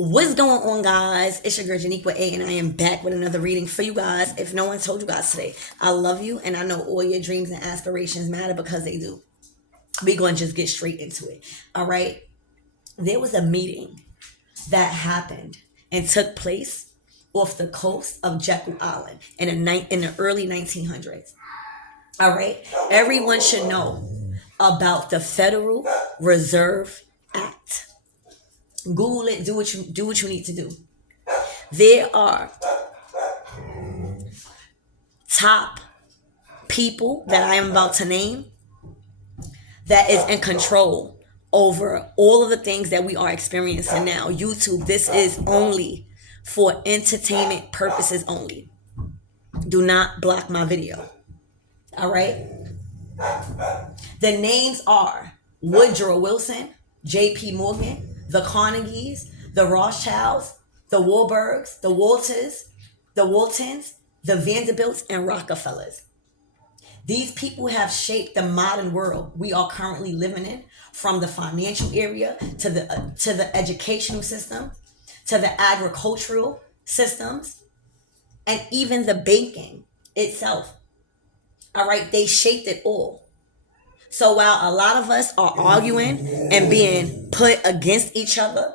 What's going on, guys? It's your girl Janiqua A, and I am back with another reading for you guys. If no one told you guys today, I love you, and I know all your dreams and aspirations matter because they do. We're going to just get straight into it. All right. There was a meeting that happened and took place off the coast of Jekyll Island in the early 1900s. All right. Everyone should know about the Federal Reserve Act. Google it. Do what you need to do. There are top people that I am about to name that is in control over all of the things that we are experiencing now. YouTube, this is only for entertainment purposes only. Do not block my video. All right? The names are Woodrow Wilson, J.P. Morgan, the Carnegies, the Rothschilds, the Warburgs, the Waltons, the Vanderbilts, and Rockefellers. These people have shaped the modern world we are currently living in, from the financial area to the educational system, to the agricultural systems, and even the banking itself. All right, they shaped it all. So while a lot of us are arguing and being put against each other,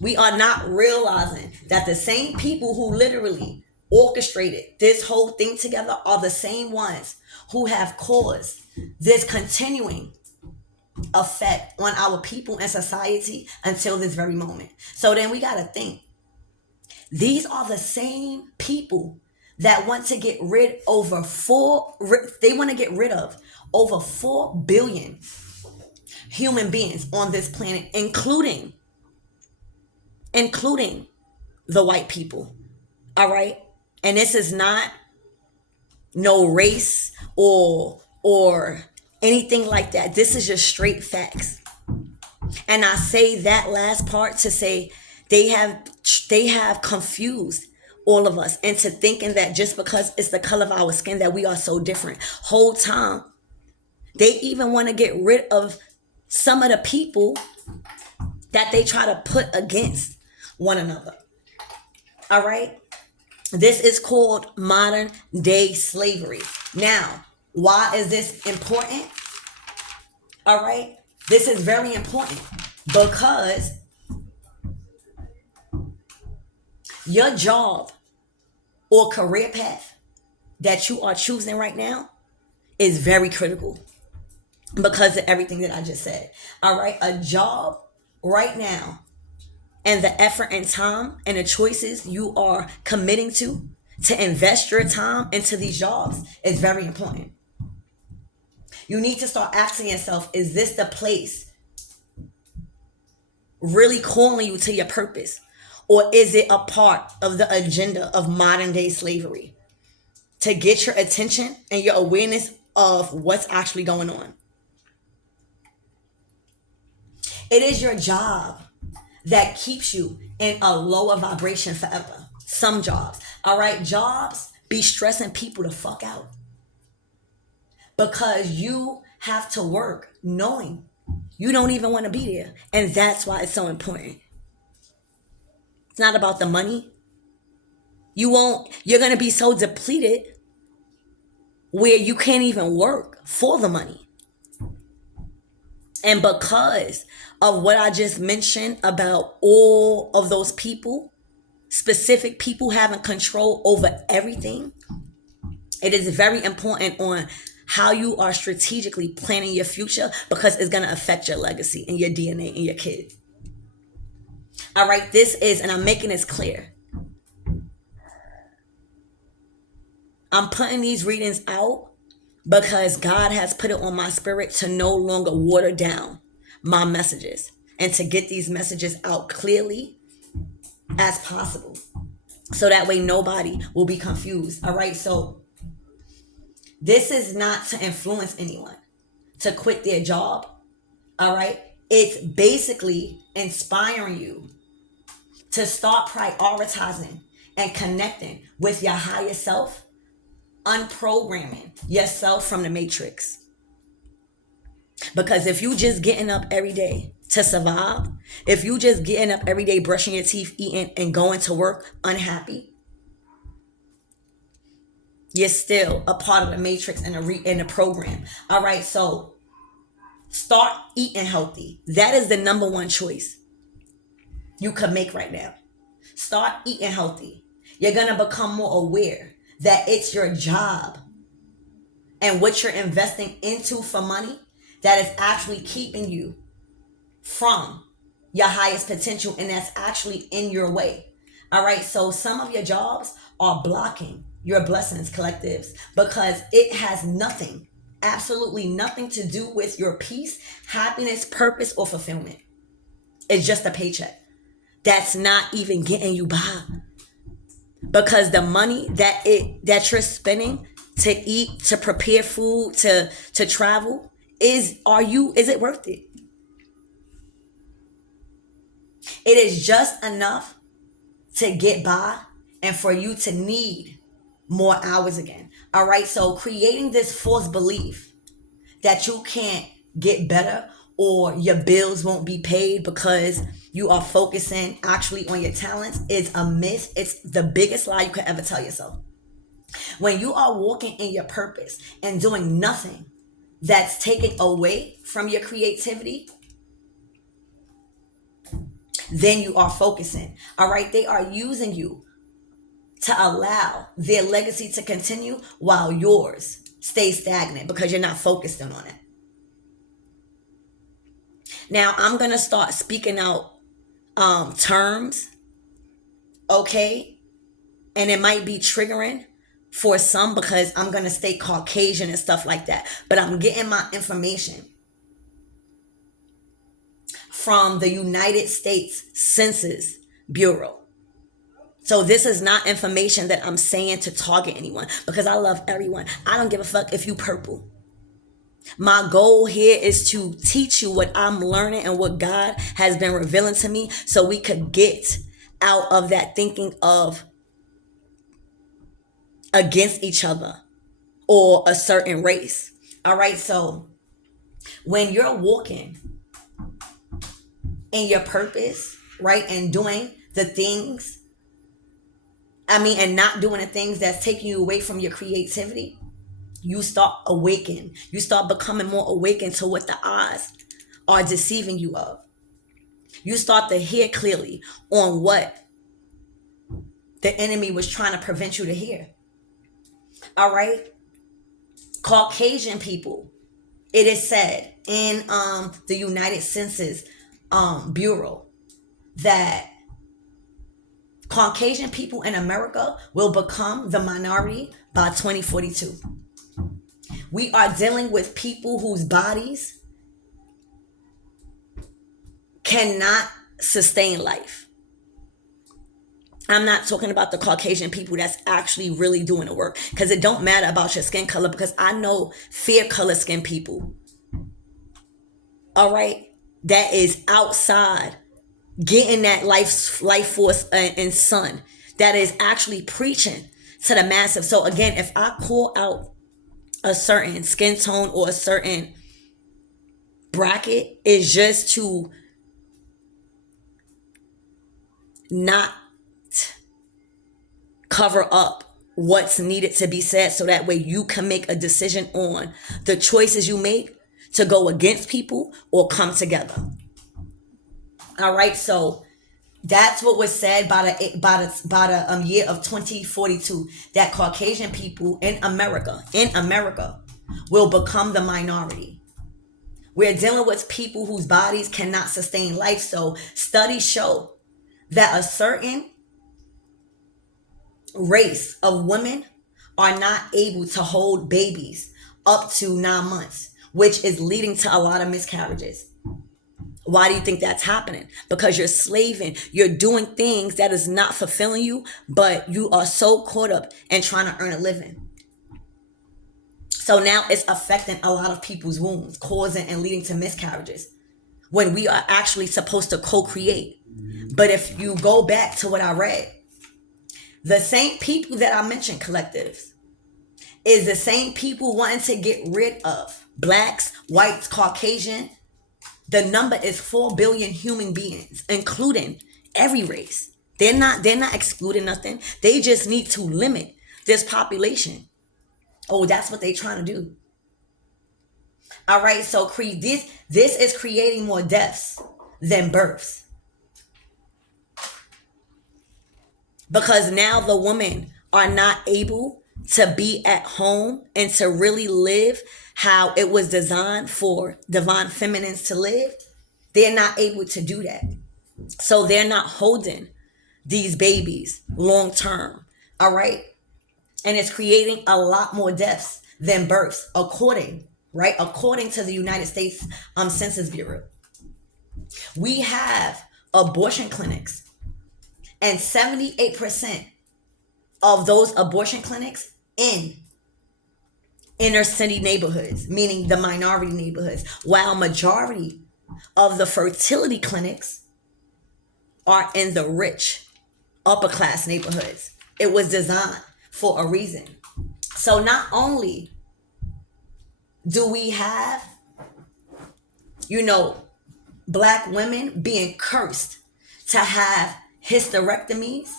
we are not realizing that the same people who literally orchestrated this whole thing together are the same ones who have caused this continuing effect on our people and society until this very moment. So then we got to think, these are the same people that want to get rid of over 4 billion human beings on this planet, including the white people. All right? And this is not no race or anything like that. This is just straight facts. And I say that last part to say they have confused all of us into thinking that just because it's the color of our skin that we are so different. Whole time, they even want to get rid of some of the people that they try to put against one another. All right? This is called modern day slavery. Now, why is this important? All right? This is very important because your job or career path that you are choosing right now is very critical because of everything that I just said. All right? A job right now and the effort and time and the choices you are committing to invest your time into these jobs is very important. You need to start asking yourself, is this the place really calling you to your purpose? Or is it a part of the agenda of modern day slavery to get your attention and your awareness of what's actually going on? It is your job that keeps you in a lower vibration forever. Some jobs. All right, jobs be stressing people the fuck out because you have to work knowing you don't even want to be there. And that's why it's so important. It's not about the money. You're going to be so depleted where you can't even work for the money. And because of what I just mentioned about all of those people, specific people having control over everything, it is very important on how you are strategically planning your future because it's going to affect your legacy and your DNA and your kids. All right, this is, and I'm making this clear, I'm putting these readings out because God has put it on my spirit to no longer water down my messages and to get these messages out clearly as possible. So that way nobody will be confused. All right. So this is not to influence anyone to quit their job. All right. It's basically inspiring you to start prioritizing and connecting with your higher self, unprogramming yourself from the matrix. Because if you just getting up every day to survive, if you just getting up every day, brushing your teeth, eating, and going to work unhappy, you're still a part of the matrix and the program. All right, so start eating healthy. That is the number one choice you could make right now. Start eating healthy. You're gonna become more aware that it's your job and what you're investing into for money that is actually keeping you from your highest potential, and that's actually in your way. All right, so some of your jobs are blocking your blessings, collectives, because it has nothing, absolutely nothing to do with your peace, happiness, purpose, or fulfillment. It's just a paycheck that's not even getting you by, because the money that you're spending to eat, to prepare food, to travel, is it worth it? It is just enough to get by and for you to need more hours again. All right, so creating this false belief that you can't get better or your bills won't be paid because you are focusing actually on your talents is a myth. It's the biggest lie you could ever tell yourself. When you are walking in your purpose and doing nothing that's taking away from your creativity, then you are focusing. All right, they are using you to allow their legacy to continue while yours stays stagnant because you're not focused on it. Now I'm gonna start speaking out terms, okay, and it might be triggering for some because I'm gonna stay Caucasian and stuff like that. But I'm getting my information from the United States Census Bureau. So this is not information that I'm saying to target anyone, because I love everyone. I don't give a fuck if you purple. My goal here is to teach you what I'm learning and what God has been revealing to me, so we could get out of that thinking of against each other or a certain race. All right, so when you're walking in your purpose, right, and doing the things, and not doing the things that's taking you away from your creativity, you start awakening. You start becoming more awakened to what the odds are deceiving you of. You start to hear clearly on what the enemy was trying to prevent you to hear. All right? Caucasian people, it is said in the United Census Bureau that Caucasian people in America will become the minority by 2042. We are dealing with people whose bodies cannot sustain life. I'm not talking about the Caucasian people that's actually really doing the work, because it don't matter about your skin color, because I know fair color skin people, all right, that is outside getting that life force and sun, that is actually preaching to the massive. So again, if I call out a certain skin tone or a certain bracket, is just to not cover up what's needed to be said, so that way you can make a decision on the choices you make to go against people or come together. All right, so that's what was said by the year of 2042, that Caucasian people in America will become the minority. We're dealing with people whose bodies cannot sustain life. So studies show that a certain race of women are not able to hold babies up to 9 months, which is leading to a lot of miscarriages. Why do you think that's happening? Because you're slaving. You're doing things that is not fulfilling you, but you are so caught up in trying to earn a living. So now it's affecting a lot of people's wombs, causing and leading to miscarriages, when we are actually supposed to co-create. But if you go back to what I read, the same people that I mentioned, collectives, is the same people wanting to get rid of blacks, whites, Caucasian, The number is 4 billion human beings, including every race. They're not excluding nothing. They just need to limit this population. Oh, that's what they're trying to do. All right, so this is creating more deaths than births. Because now the women are not able to be at home and to really live how it was designed for divine feminines to live. They're not able to do that. So they're not holding these babies long term. All right. And it's creating a lot more deaths than births, according to the United States Census Bureau. We have abortion clinics, and 78% of those abortion clinics in inner city neighborhoods, meaning the minority neighborhoods, while majority of the fertility clinics are in the rich upper class neighborhoods. It was designed for a reason. So not only do we have, black women being cursed to have hysterectomies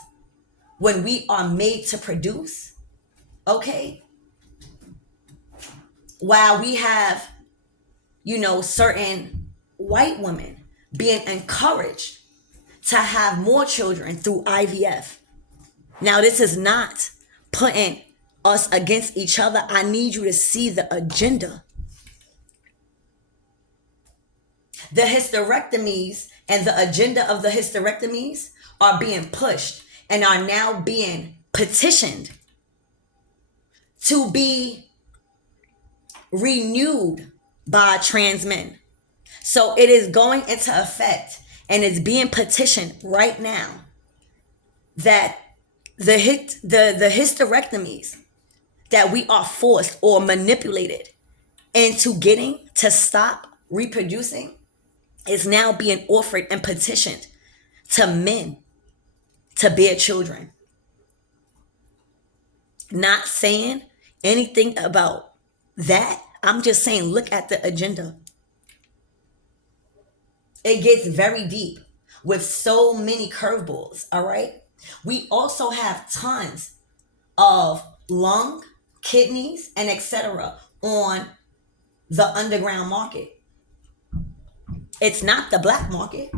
when we are made to produce, okay? While we have, certain white women being encouraged to have more children through IVF. Now, this is not putting us against each other. I need you to see the agenda. The hysterectomies and the agenda of the hysterectomies are being pushed and are now being petitioned to be renewed by trans men. So it is going into effect and it's being petitioned right now that the hysterectomies that we are forced or manipulated into getting to stop reproducing is now being offered and petitioned to men to bear children. Not saying anything about that. I'm just saying, look at the agenda. It gets very deep with so many curveballs, all right? We also have tons of lung, kidneys, and etc. on the underground market. It's not the black market,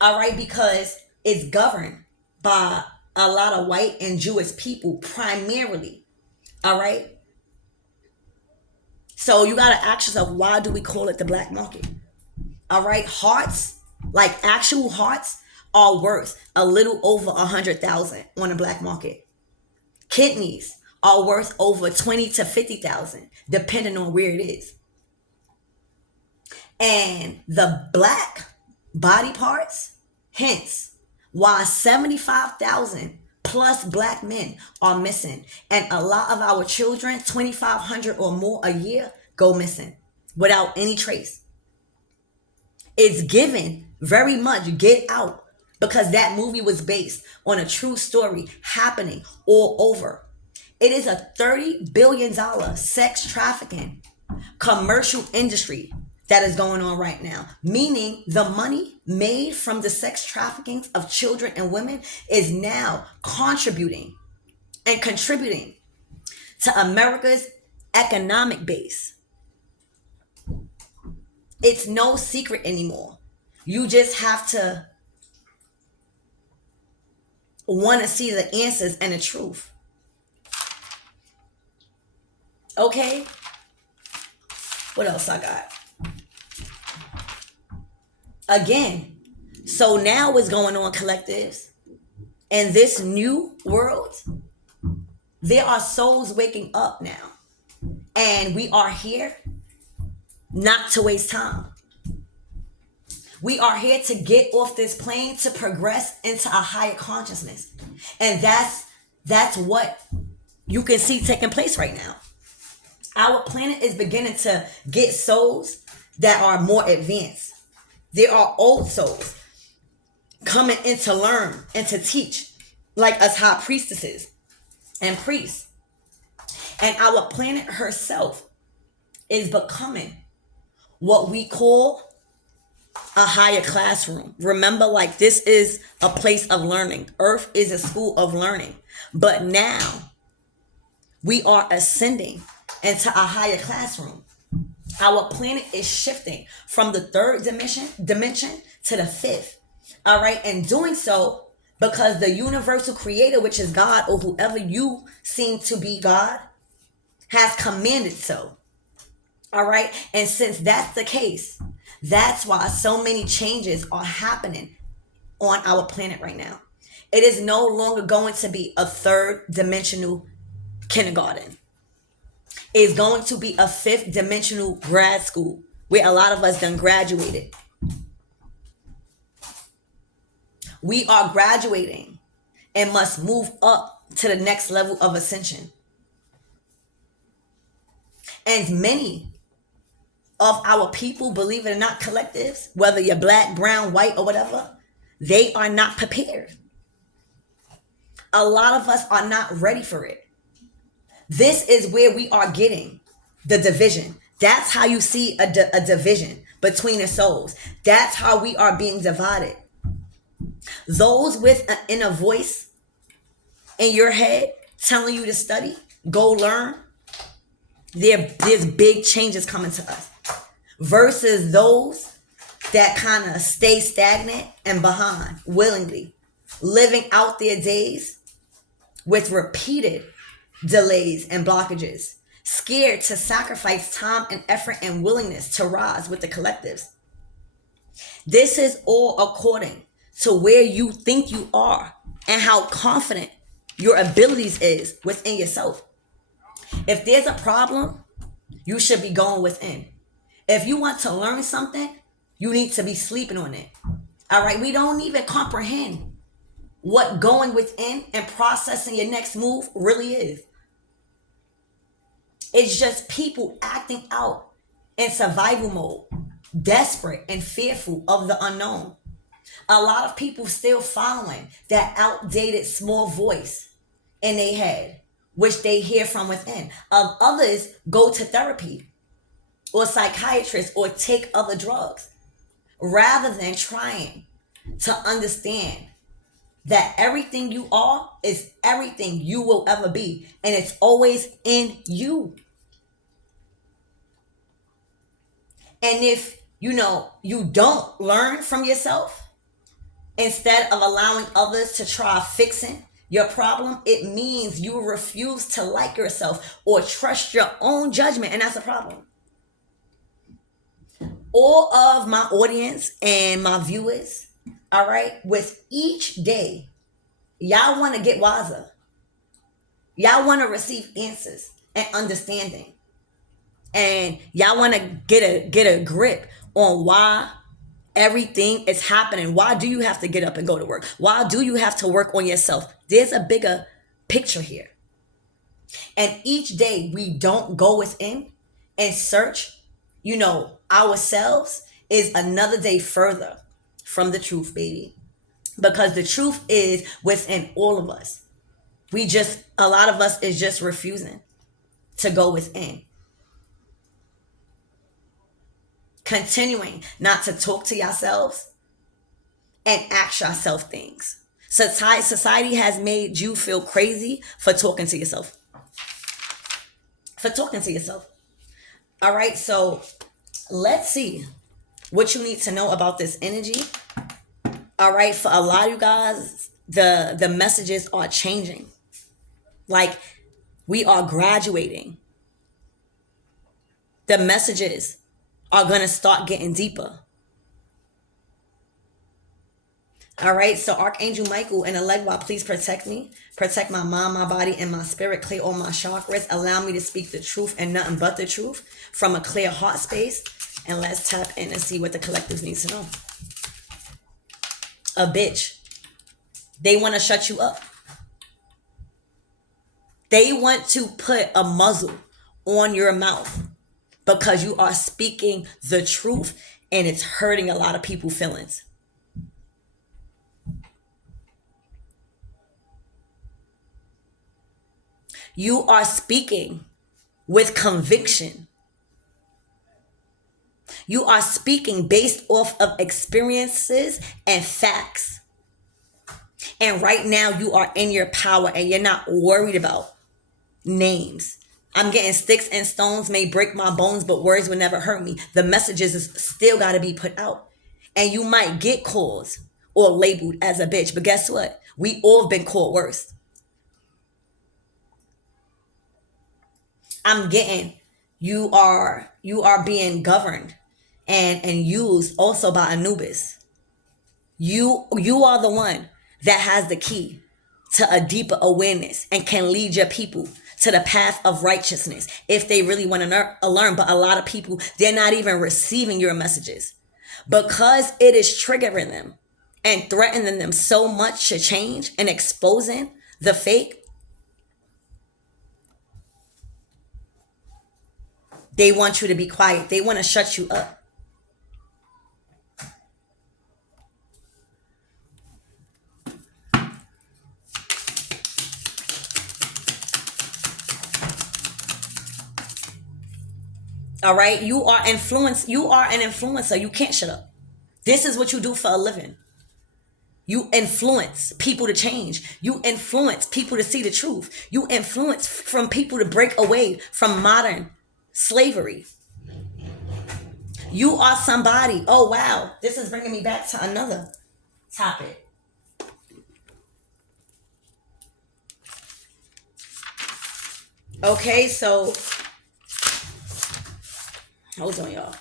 all right, because it's governed by a lot of white and Jewish people primarily, all right? So you got to ask yourself, why do we call it the black market? All right, hearts, like actual hearts, are worth a little over 100,000 on the black market. Kidneys are worth over 20 to 50,000, depending on where it is. And the black body parts, hence why 75,000 plus black men are missing. And a lot of our children, 2,500 or more a year, go missing without any trace. It's given very much Get Out, because that movie was based on a true story happening all over. It is a $30 billion sex trafficking commercial industry that is going on right now. Meaning the money made from the sex trafficking of children and women is now contributing and contributing to America's economic base. It's no secret anymore. You just have to want to see the answers and the truth. Okay? What else I got? Again, so now what's going on, collectives? In this new world, there are souls waking up now. And we are here not to waste time. We are here to get off this plane to progress into a higher consciousness. And that's what you can see taking place right now. Our planet is beginning to get souls that are more advanced. There are old souls coming in to learn and to teach, like us high priestesses and priests. And our planet herself is becoming what we call a higher classroom. Remember, like, this is a place of learning. Earth is a school of learning. But now we are ascending into a higher classroom. Our planet is shifting from the third dimension to the fifth. All right. And doing so because the universal creator, which is God, or whoever you seem to be God, has commanded so. All right. And since that's the case, that's why so many changes are happening on our planet right now. It is no longer going to be a third dimensional kindergarten. It's going to be a fifth dimensional grad school where a lot of us done graduated. We are graduating and must move up to the next level of ascension. And many of our people, believe it or not, collectives, whether you're black, brown, white, or whatever, they are not prepared. A lot of us are not ready for it. This is where we are getting the division. That's how you see a division between the souls. That's how we are being divided. Those with an inner voice in your head telling you to study, go learn, there's big changes coming to us. Versus those that kind of stay stagnant and behind willingly, living out their days with repeated delays and blockages, scared to sacrifice time and effort and willingness to rise with the collectives. This is all according to where you think you are and how confident your abilities is within yourself. If there's a problem, you should be going within. If you want to learn something, you need to be sleeping on it. All right. We don't even comprehend what going within and processing your next move really is. It's just people acting out in survival mode, desperate and fearful of the unknown. A lot of people still following that outdated small voice in their head, which they hear from within. Others go to therapy or psychiatrists or take other drugs rather than trying to understand that everything you are is everything you will ever be, and it's always in you. And if you don't learn from yourself, instead of allowing others to try fixing your problem, it means you refuse to like yourself or trust your own judgment, and that's a problem. All of my audience and my viewers, all right, with each day, y'all want to get wiser. Y'all want to receive answers and understanding. And y'all want to get a grip on why everything is happening. Why do you have to get up and go to work? Why do you have to work on yourself? There's a bigger picture here. And each day we don't go within and search, ourselves, is another day further from the truth, baby. Because the truth is within all of us. A lot of us is just refusing to go within. Continuing not to talk to yourselves and ask yourself things. Society has made you feel crazy for talking to yourself. All right, so let's see what you need to know about this energy. All right, for a lot of you guys, the messages are changing. Like, we are graduating. The messages are going to start getting deeper. All right, so Archangel Michael and Elegwa, please protect me. Protect my mind, my body, and my spirit. Clear all my chakras. Allow me to speak the truth and nothing but the truth from a clear heart space. And let's tap in and see what the collectives need to know. A bitch. They want to shut you up. They want to put a muzzle on your mouth because you are speaking the truth and it's hurting a lot of people's feelings. You are speaking with conviction. You are speaking based off of experiences and facts. And right now you are in your power and you're not worried about names. I'm getting sticks and stones may break my bones, but words will never hurt me. The messages is still got to be put out. And you might get calls or labeled as a bitch, but guess what? We all have been called worse. I'm getting you are being governed and used also by Anubis. You are the one that has the key to a deeper awareness and can lead your people to the path of righteousness if they really want to learn. But a lot of people, they're not even receiving your messages because it is triggering them and threatening them so much to change and exposing the fake. They want you to be quiet. They want to shut you up. All right, you are an influencer. You can't shut up. This is what you do for a living. You influence people to change. You influence people to see the truth. You influence from people to break away from modern slavery. You are somebody. Oh wow, this is bringing me back to another topic. Okay, so hold on, y'all.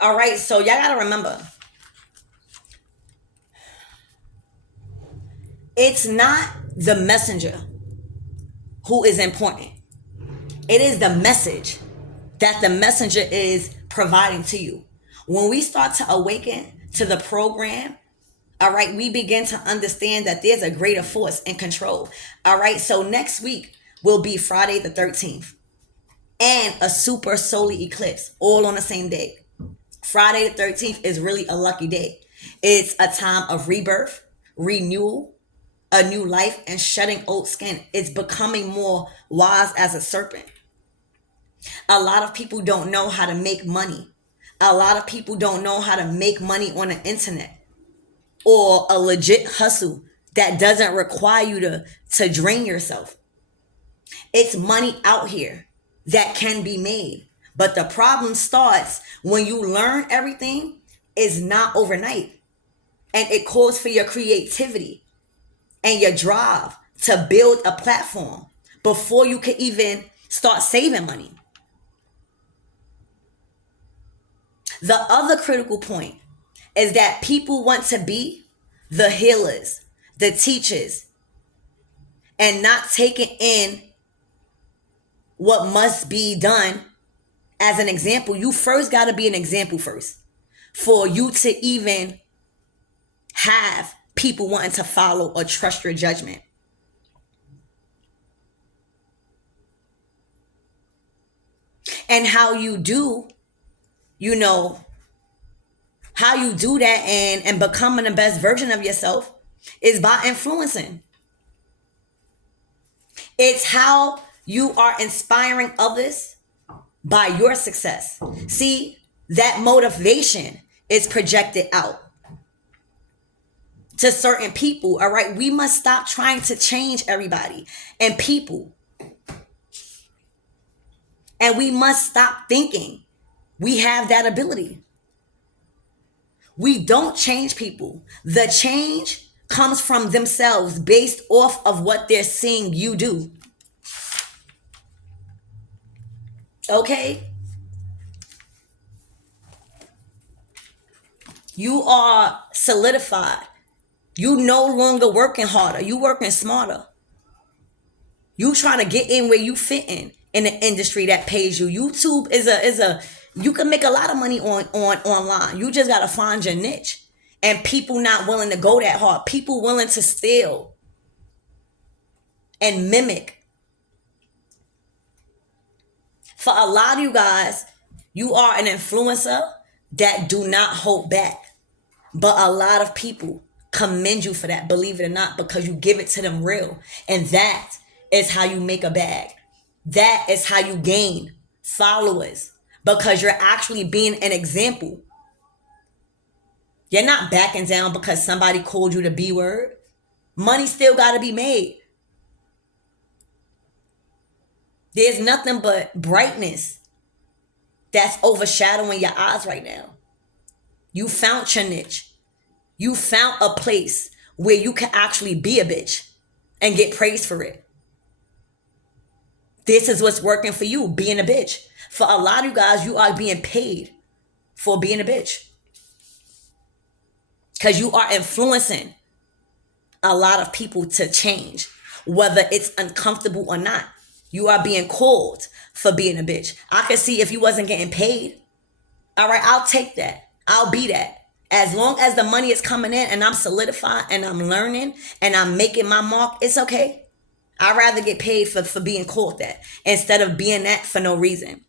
All right, so y'all gotta remember, it's not the messenger who is important. It is the message that the messenger is providing to you. When we start to awaken to the program, all right, we begin to understand that there's a greater force and control. All right, so next week will be Friday the 13th and a super solar eclipse all on the same day. Friday the 13th is really a lucky day. It's a time of rebirth, renewal, a new life, and shedding old skin. It's becoming more wise as a serpent. A lot of people don't know how to make money. A lot of people don't know how to make money on the internet or a legit hustle that doesn't require you to drain yourself. It's money out here that can be made. But the problem starts when you learn everything is not overnight. And it calls for your creativity and your drive to build a platform before you can even start saving money. The other critical point is that people want to be the healers, the teachers, and not taking in what must be done as an example. You first got to be an example first for you to even have people wanting to follow or trust your judgment. And how you do, you know, how you do that and becoming the best version of yourself is by influencing. It's how you are inspiring others by your success. See, that motivation is projected out to certain people. All right, we must stop trying to change everybody and people. And we must stop thinking we have that ability. We don't change people. The change comes from themselves based off of what they're seeing you do. Okay? You are solidified. You no longer working harder. You working smarter. You trying to get in where you fit in an industry that pays you. YouTube is a you can make a lot of money on online. You just gotta find your niche. And people not willing to go that hard. People willing to steal and mimic. For a lot of you guys, you are an influencer that do not hold back. But a lot of people commend you for that, believe it or not, because you give it to them real. And that is how you make a bag. That is how you gain followers, because you're actually being an example. You're not backing down because somebody called you the B word. Money still got to be made. There's nothing but brightness that's overshadowing your eyes right now. You found your niche. You found a place where you can actually be a bitch and get praised for it. This is what's working for you, being a bitch. For a lot of you guys, you are being paid for being a bitch, because you are influencing a lot of people to change, whether it's uncomfortable or not. You are being called for being a bitch. I can see if you wasn't getting paid. All right, I'll take that. I'll be that. As long as the money is coming in and I'm solidified and I'm learning and I'm making my mark, it's okay. I'd rather get paid for being called that instead of being that for no reason.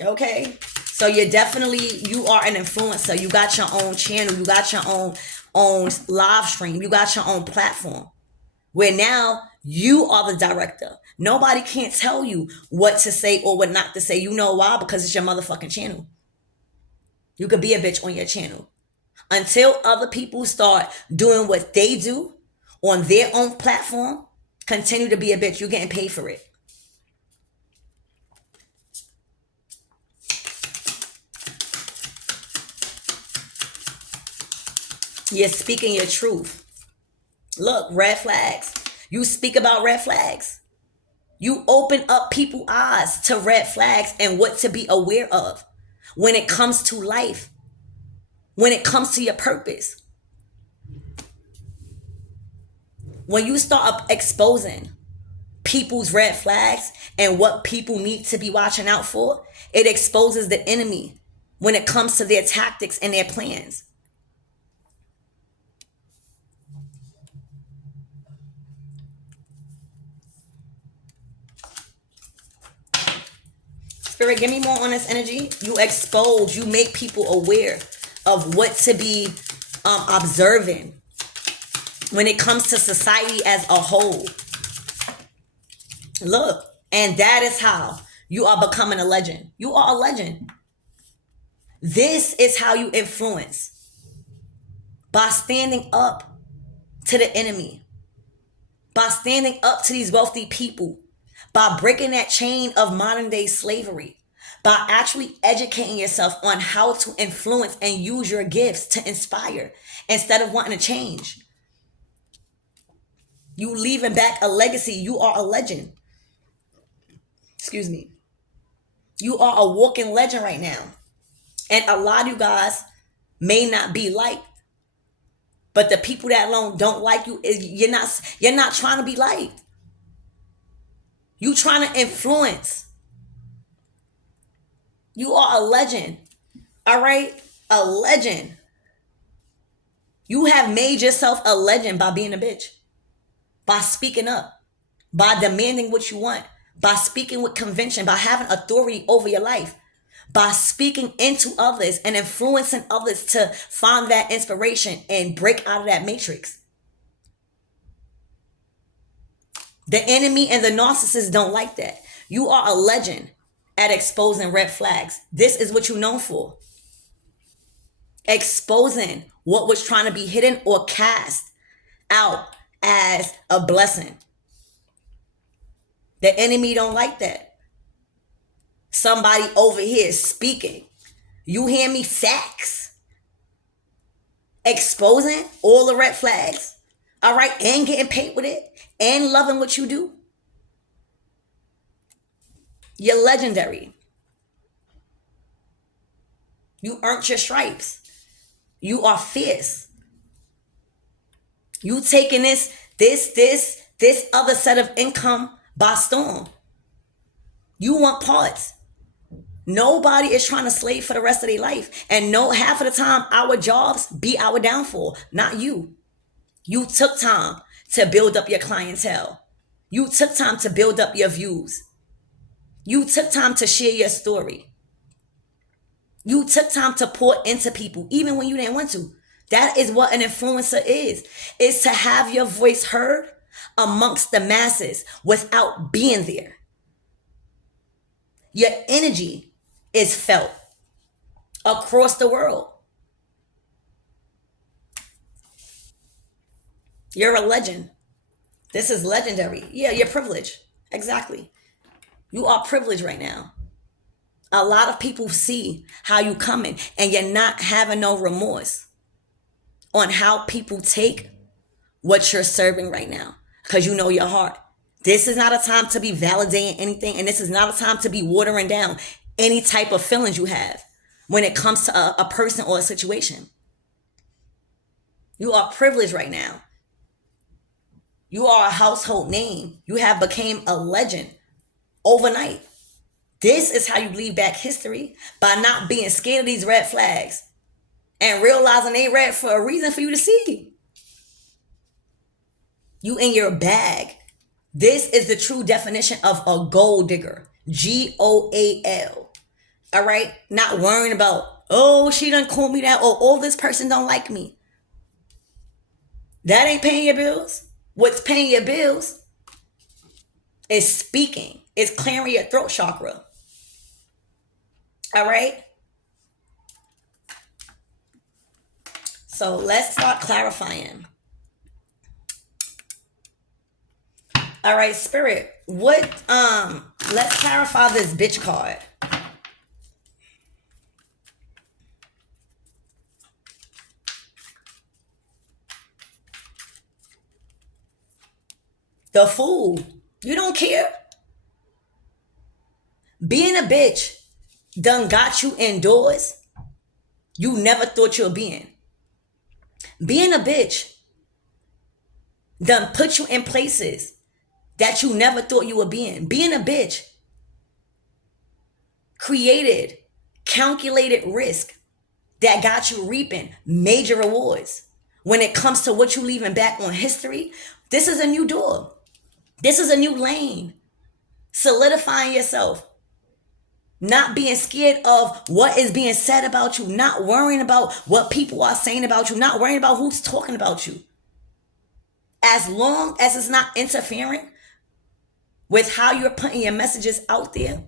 Okay? So you are an influencer. You got your own channel. You got your own live stream. You got your own platform where now you are the director. Nobody can't tell you what to say or what not to say. You know why? Because it's your motherfucking channel. You could be a bitch on your channel. Until other people start doing what they do on their own platform, continue to be a bitch. You're getting paid for it. You're speaking your truth. Look, red flags. You speak about red flags. You open up people's eyes to red flags and what to be aware of when it comes to life, when it comes to your purpose. When you start exposing people's red flags and what people need to be watching out for, it exposes the enemy when it comes to their tactics and their plans. Spirit, give me more on this energy. You expose, you make people aware of what to be observing when it comes to society as a whole. Look, and that is how you are becoming a legend. You are a legend. This is how you influence, by standing up to the enemy, by standing up to these wealthy people, by breaking that chain of modern day slavery, by actually educating yourself on how to influence and use your gifts to inspire instead of wanting to change. You leaving back a legacy. You are a legend. Excuse me. You are a walking legend right now. And a lot of you guys may not be liked, but the people that alone don't like you, you're not trying to be liked. You trying to influence. You are a legend. All right? A legend. You have made yourself a legend by being a bitch, by speaking up, by demanding what you want, by speaking with conviction, by having authority over your life, by speaking into others and influencing others to find that inspiration and break out of that matrix. The enemy and the narcissist don't like that. You are a legend at exposing red flags. This is what you're known for. Exposing what was trying to be hidden or cast out as a blessing. The enemy don't like that. Somebody over here speaking. You hear me? Facts. Exposing all the red flags. All right. And getting paid with it. And loving what you do. You're legendary. You earned your stripes. You are fierce. You taking this other set of income by storm. You want parts. Nobody is trying to slave for the rest of their life. And no, half of the time, our jobs be our downfall, not you. You took time to build up your clientele. You took time to build up your views. You took time to share your story. You took time to pour into people, even when you didn't want to. That is what an influencer is to have your voice heard amongst the masses without being there. Your energy is felt across the world. You're a legend. This is legendary. Yeah, you're privileged. Exactly. You are privileged right now. A lot of people see how you coming and you're not having no remorse on how people take what you're serving right now because you know your heart. This is not a time to be validating anything, and this is not a time to be watering down any type of feelings you have when it comes to a person or a situation. You are privileged right now. You are a household name. You have became a legend overnight. This is how you leave back history, by not being scared of these red flags and realizing they red for a reason for you to see. You in your bag. This is the true definition of a gold digger. GOAL. All right? Not worrying about, oh, she done call me that, or oh, this person don't like me. That ain't paying your bills. What's paying your bills is speaking. It's clearing your throat chakra. All right? So let's start clarifying. All right, Spirit, let's clarify this bitch card. The Fool. You don't care. Being a bitch done got you indoors you never thought you'd be in. Being a bitch done put you in places that you never thought you would be in. Being a bitch created calculated risk that got you reaping major rewards. When it comes to what you leaving back on history, this is a new door. This is a new lane. Solidifying yourself. Not being scared of what is being said about you. Not worrying about what people are saying about you. Not worrying about who's talking about you. As long as it's not interfering with how you're putting your messages out there.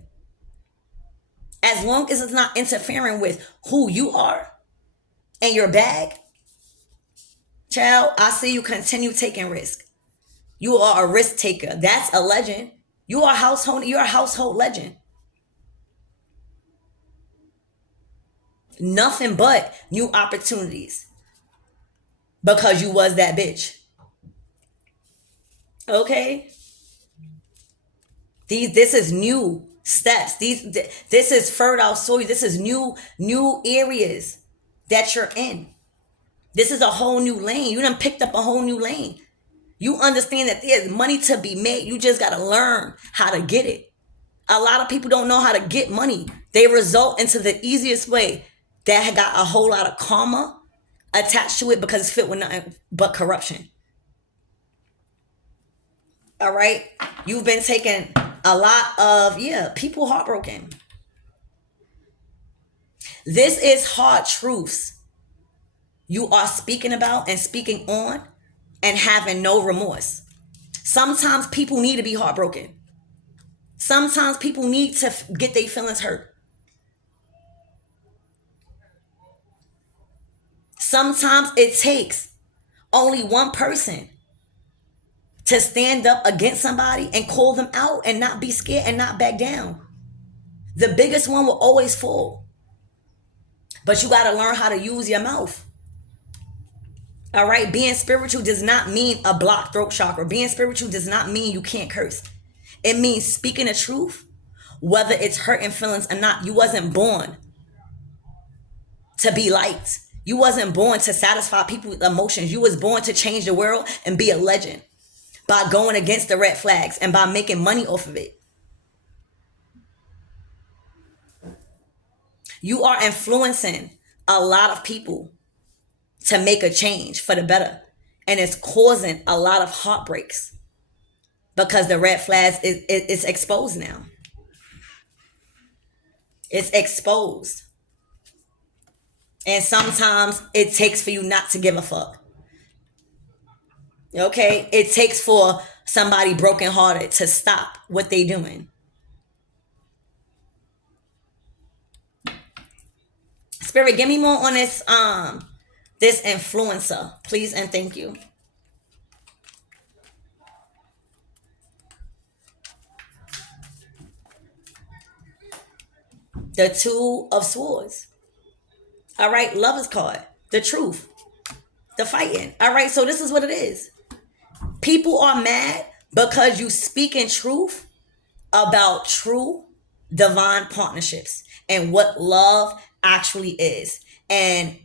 As long as it's not interfering with who you are and your bag. Child, I see you continue taking risk. You are a risk taker. That's a legend. You're a household legend. Nothing but new opportunities. Because you was that bitch. Okay? This is new steps. This is fertile soil. This is new areas that you're in. This is a whole new lane. You done picked up a whole new lane. You understand that there's money to be made. You just got to learn how to get it. A lot of people don't know how to get money. They result into the easiest way that got a whole lot of karma attached to it because it's fit with nothing but corruption. All right? You've been taking a lot of, people heartbroken. This is hard truths you are speaking about and speaking on and having no remorse. Sometimes people need to be heartbroken. Sometimes people need to get their feelings hurt. Sometimes it takes only one person to stand up against somebody and call them out and not be scared and not back down. The biggest one will always fall. But you got to learn how to use your mouth. All right? Being spiritual does not mean a blocked throat chakra. Being spiritual does not mean you can't curse. It means speaking the truth, whether it's hurting feelings or not. You wasn't born to be liked. You wasn't born to satisfy people's emotions. You was born to change the world and be a legend by going against the red flags and by making money off of it. You are influencing a lot of people to make a change for the better. And it's causing a lot of heartbreaks because the red flags is exposed now. It's exposed. And sometimes it takes for you not to give a fuck. Okay? It takes for somebody brokenhearted to stop what they doing. Spirit, give me more on this influencer, please and thank you. The Two of Swords. All right, Lover's card. The truth. The fighting. All right, so this is what it is. People are mad because you speak in truth about true divine partnerships and what love actually is, and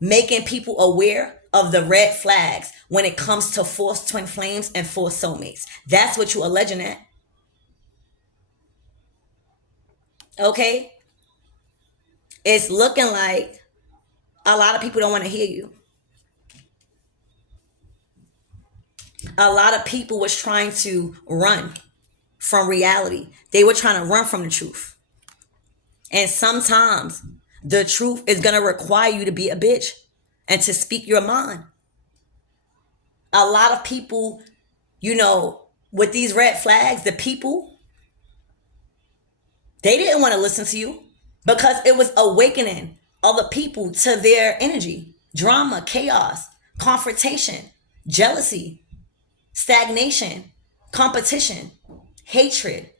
making people aware of the red flags when it comes to forced twin flames and forced soulmates. That's what you alleging at. Okay? It's looking like a lot of people don't want to hear you. A lot of people was trying to run from reality. They were trying to run from the truth. And sometimes the truth is going to require you to be a bitch and to speak your mind. A lot of people, with these red flags, the people, they didn't want to listen to you because it was awakening other people to their energy, drama, chaos, confrontation, jealousy, stagnation, competition, hatred.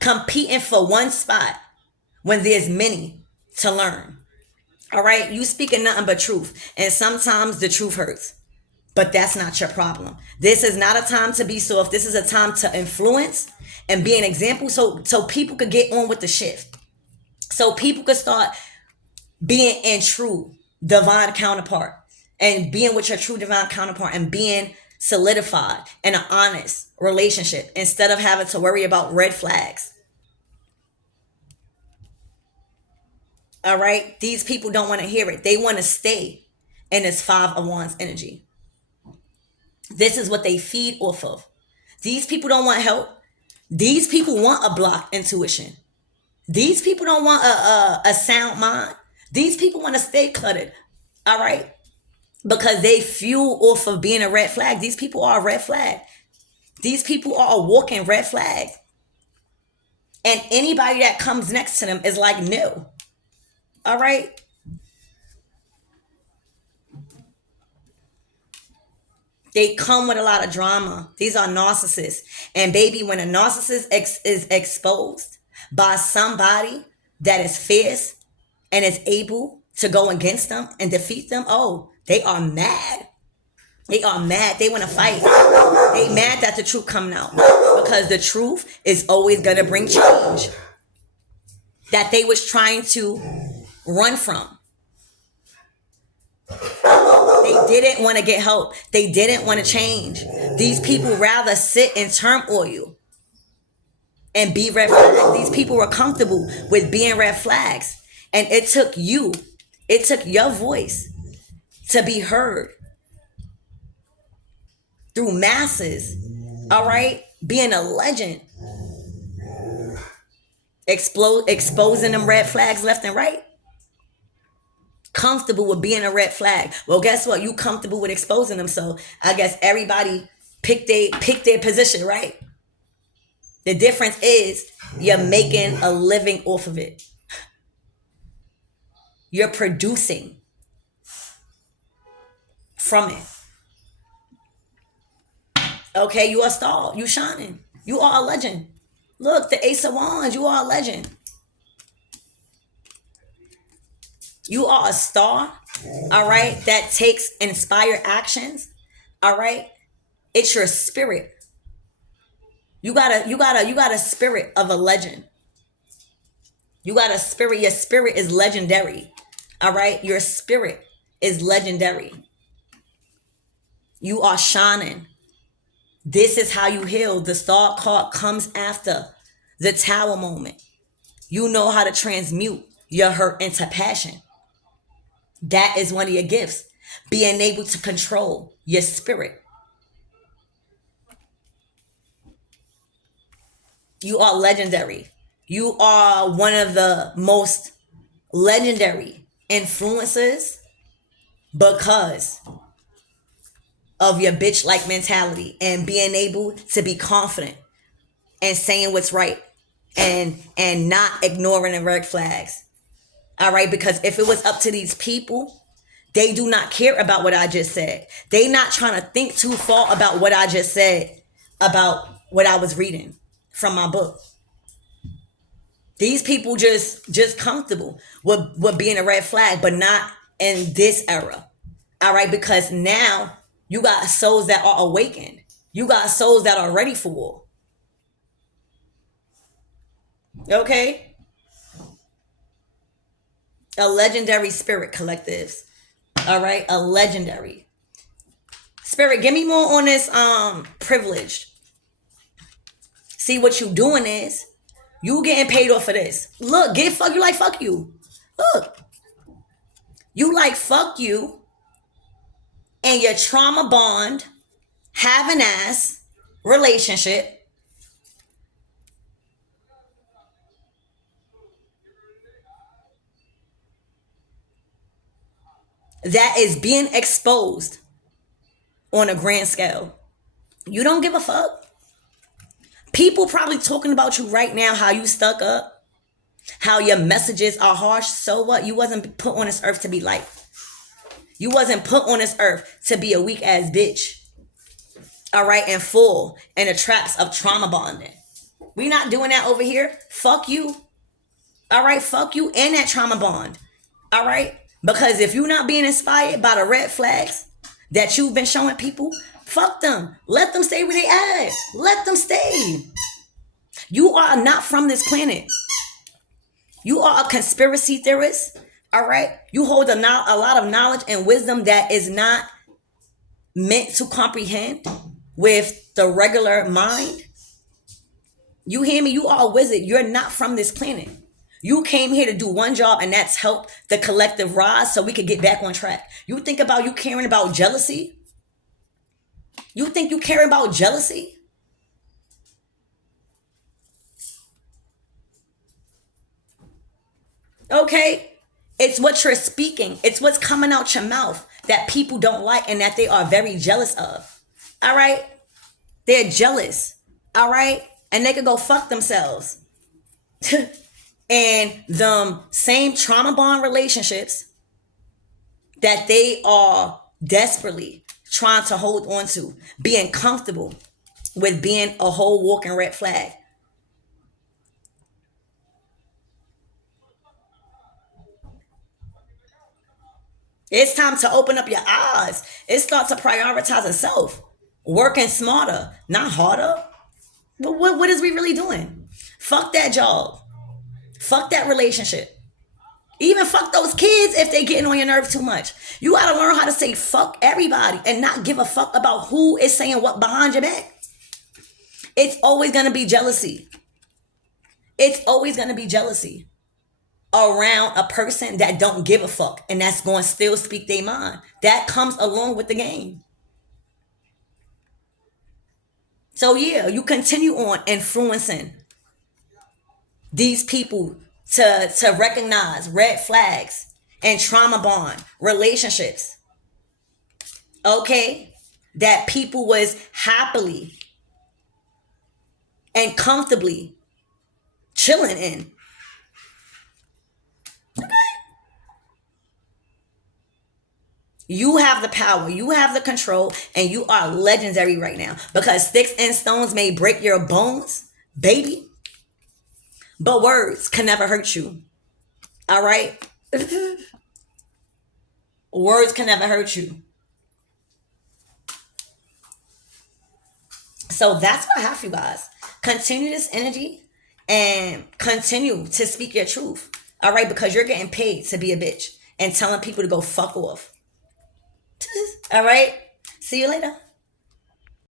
Competing for one spot when there's many to learn. All right, you speaking nothing but truth, and sometimes the truth hurts, but that's not your problem. This is not a time to be soft. This is a time to influence and be an example, so people could get on with the shift, so people could start being in true divine counterpart and being with your true divine counterpart and being solidified in an honest relationship instead of having to worry about red flags. All right. These people don't want to hear it. They want to stay in this Five of Wands energy. This is what they feed off of. These people don't want help. These people want a blocked intuition. These people don't want a sound mind. These people want to stay cluttered. All right. Because they fuel off of being a red flag. These people are a red flag. These people are a walking red flag. And anybody that comes next to them is like, no. All right. They come with a lot of drama. These are narcissists. And baby, when a narcissist is exposed by somebody that is fierce and is able to go against them and defeat them, oh, they are mad. They are mad. They want to fight. They mad that the truth coming out. Because the truth is always going to bring change that they was trying to run from. They didn't want to get help. They didn't want to change. These people rather sit in turmoil and be red flags. These people were comfortable with being red flags. And it took your voice to be heard through masses. All right? Being a legend. Exposing them red flags left and right. Comfortable with being a red flag. Well, guess what? You comfortable with exposing them. So I guess everybody pick their position, right? The difference is you're making a living off of it. You're producing from it. Okay, you are a star. You shining. You are a legend. Look, the Ace of Wands, you are a legend. You are a star, all right, that takes inspired actions, all right? It's your spirit. You got a spirit of a legend. You got a spirit. Your spirit is legendary, all right? Your spirit is legendary. You are shining. This is how you heal. The star card comes after the tower moment. You know how to transmute your hurt into passion. That is one of your gifts. Being able to control your spirit. You are legendary. You are one of the most legendary influencers because of your bitch like mentality and being able to be confident and saying what's right and not ignoring the red flags. All right, because if it was up to these people, they do not care about what I just said. They not trying to think too far about what I just said about what I was reading from my book. These people just comfortable with being a red flag, but not in this era. All right, because now you got souls that are awakened. You got souls that are ready for war. Okay? A legendary spirit collectives. All right? A legendary. Spirit, give me more on this privileged. See what you doing is you getting paid off for this. Look, get fuck you like fuck you. Look. You like fuck you and your trauma bond, have an ass relationship that is being exposed on a grand scale. You don't give a fuck. People probably talking about you right now, how you stuck up, how your messages are harsh. So what? You wasn't put on this earth to be light. You wasn't put on this earth to be a weak ass bitch. All right, and full in the traps of trauma bonding. We not doing that over here. Fuck you. All right, fuck you and that trauma bond. All right, because if you're not being inspired by the red flags that you've been showing people, fuck them. Let them stay where they at. Let them stay. You are not from this planet. You are a conspiracy theorist. All right, you hold a lot of knowledge and wisdom that is not meant to comprehend with the regular mind. You hear me? You are a wizard. You're not from this planet. You came here to do one job, and that's help the collective rise so we could get back on track. You think about you caring about jealousy? You think you caring about jealousy? Okay? It's what you're speaking. It's what's coming out your mouth that people don't like and that they are very jealous of. All right? They're jealous. All right? And they could go fuck themselves. And them same trauma bond relationships that they are desperately trying to hold on to, being comfortable with being a whole walking red flag. It's time to open up your eyes. It starts to prioritize itself. Working smarter, not harder. But what is we really doing? Fuck that job. Fuck that relationship. Even fuck those kids if they getting on your nerves too much. You gotta learn how to say fuck everybody and not give a fuck about who is saying what behind your back. It's always gonna be jealousy. It's always gonna be jealousy around a person that don't give a fuck and that's going to still speak their mind. That comes along with the game. So yeah, you continue on influencing these people to recognize red flags and trauma bond relationships. Okay? That people was happily and comfortably chilling in. You have the power, you have the control, and you are legendary right now. Because sticks and stones may break your bones, baby, but words can never hurt you. All right? Words can never hurt you. So that's what I have for you guys. Continue this energy and continue to speak your truth. All right? Because you're getting paid to be a bitch and telling people to go fuck off. All right? See you later.